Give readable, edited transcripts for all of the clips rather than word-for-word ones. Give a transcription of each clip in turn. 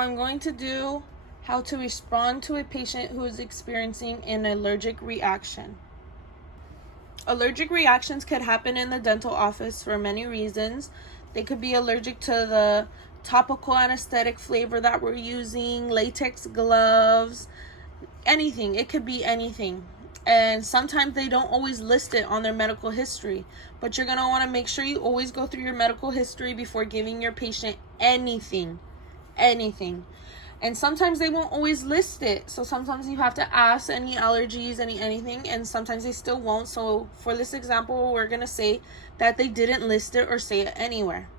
I'm going to do how to respond to a patient who is experiencing an allergic reaction. Allergic reactions could happen in the dental office for many reasons. They could be allergic to the topical anesthetic flavor that we're using, latex gloves, anything. It could be anything. And sometimes they don't always list it on their medical history, but you're going to want to make sure you always go through your medical history before giving your patient anything. And sometimes they won't always list it, so sometimes you have to ask any allergies, anything, and sometimes they still won't. So for this example, we're going to say that they didn't list it or say it anywhere.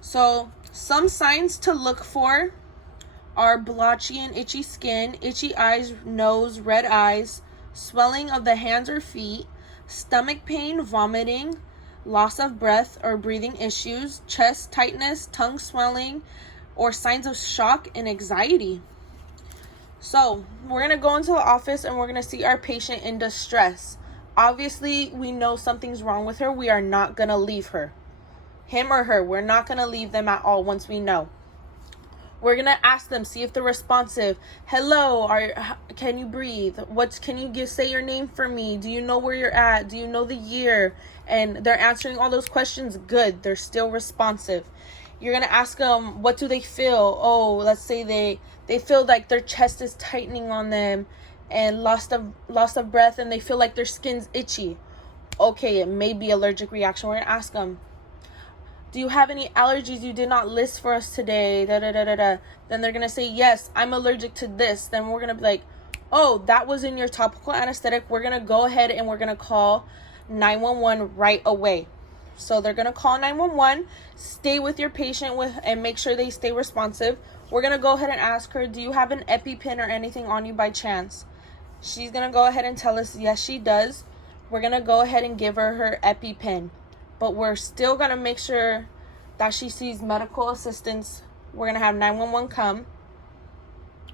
So some signs to look for are blotchy and itchy skin, itchy eyes, nose, red eyes, swelling of the hands or feet, stomach pain, vomiting, loss of breath or breathing issues, chest tightness, tongue swelling, or signs of shock and anxiety. So we're going to go into the office and we're going to see our patient in distress. Obviously, we know something's wrong with her. We are not going to leave her. Him or her. We're not going to leave them at all once we know. We're going to ask them, see if they're responsive. Hello, can you breathe? Say your name for me? Do you know where you're at? Do you know the year? And they're answering all those questions. Good. They're still responsive. You're going to ask them, what do they feel? Oh, let's say they feel like their chest is tightening on them and loss of breath, and they feel like their skin's itchy. Okay, it may be allergic reaction. We're going to ask them, do you have any allergies you did not list for us today? Then they're going to say, yes, I'm allergic to this. Then we're going to be like, oh, that was in your topical anesthetic. We're going to go ahead and we're going to call 911 right away. So they're going to call 911, stay with your patient and make sure they stay responsive. We're going to go ahead and ask her, do you have an EpiPen or anything on you by chance? She's going to go ahead and tell us, yes, she does. We're going to go ahead and give her EpiPen. But we're still going to make sure that she sees medical assistance. We're going to have 911 come.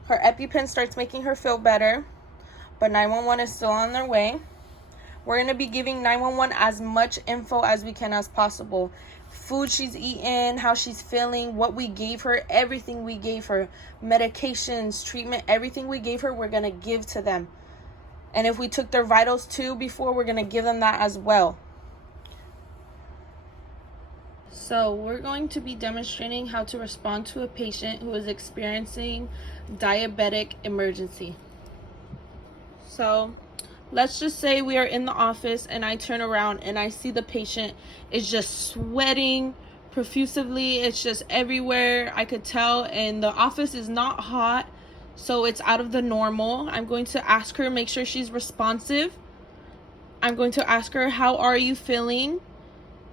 Her EpiPen starts making her feel better, but 911 is still on their way. We're going to be giving 911 as much info as we can as possible. Food she's eaten, how she's feeling, what we gave her, everything we gave her. Medications, treatment, everything we gave her, we're going to give to them. And if we took their vitals too before, we're going to give them that as well. So we're going to be demonstrating how to respond to a patient who is experiencing diabetic emergency. So let's just say we are in the office and I turn around and I see the patient is just sweating profusely. It's just everywhere, I could tell, and the office is not hot, so it's out of the normal. I'm going to ask her, make sure she's responsive. I'm going to ask her, how are you feeling?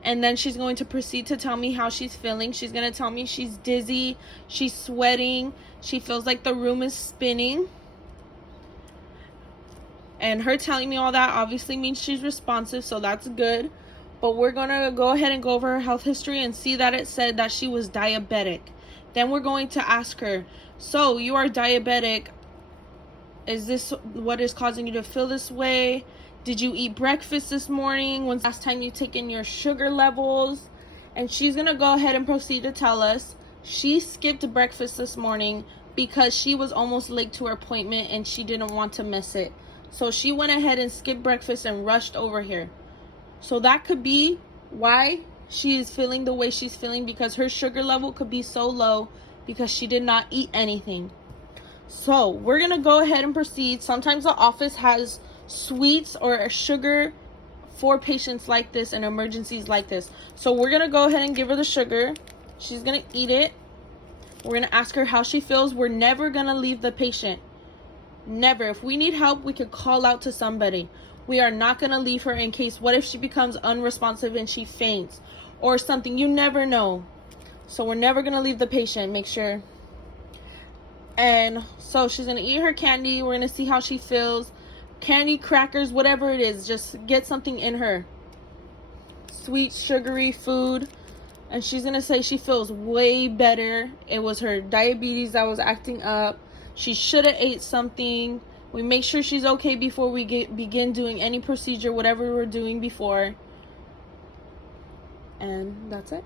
And then she's going to proceed to tell me how she's feeling. She's going to tell me she's dizzy, she's sweating, she feels like the room is spinning. And her telling me all that obviously means she's responsive, so that's good. But we're going to go ahead and go over her health history and see that it said that she was diabetic. Then we're going to ask her, so you are diabetic. Is this what is causing you to feel this way? Did you eat breakfast this morning? When's the last time you taken your sugar levels? And she's going to go ahead and proceed to tell us she skipped breakfast this morning because she was almost late to her appointment and she didn't want to miss it. So she went ahead and skipped breakfast and rushed over here. So that could be why she is feeling the way she's feeling, because her sugar level could be so low because she did not eat anything. So we're going to go ahead and proceed. Sometimes the office has sweets or sugar for patients like this and emergencies like this. So we're going to go ahead and give her the sugar. She's going to eat it. We're going to ask her how she feels. We're never going to leave the patient. Never. If we need help, we could call out to somebody. We are not going to leave her in case, what if she becomes unresponsive and she faints or something? You never know. So we're never going to leave the patient. Make sure. And so she's going to eat her candy. We're going to see how she feels. Candy, crackers, whatever it is, just get something in her. Sweet, sugary food. And she's going to say she feels way better. It was her diabetes that was acting up. She should have ate something. We make sure she's okay before we begin doing any procedure, whatever we were doing before. And that's it.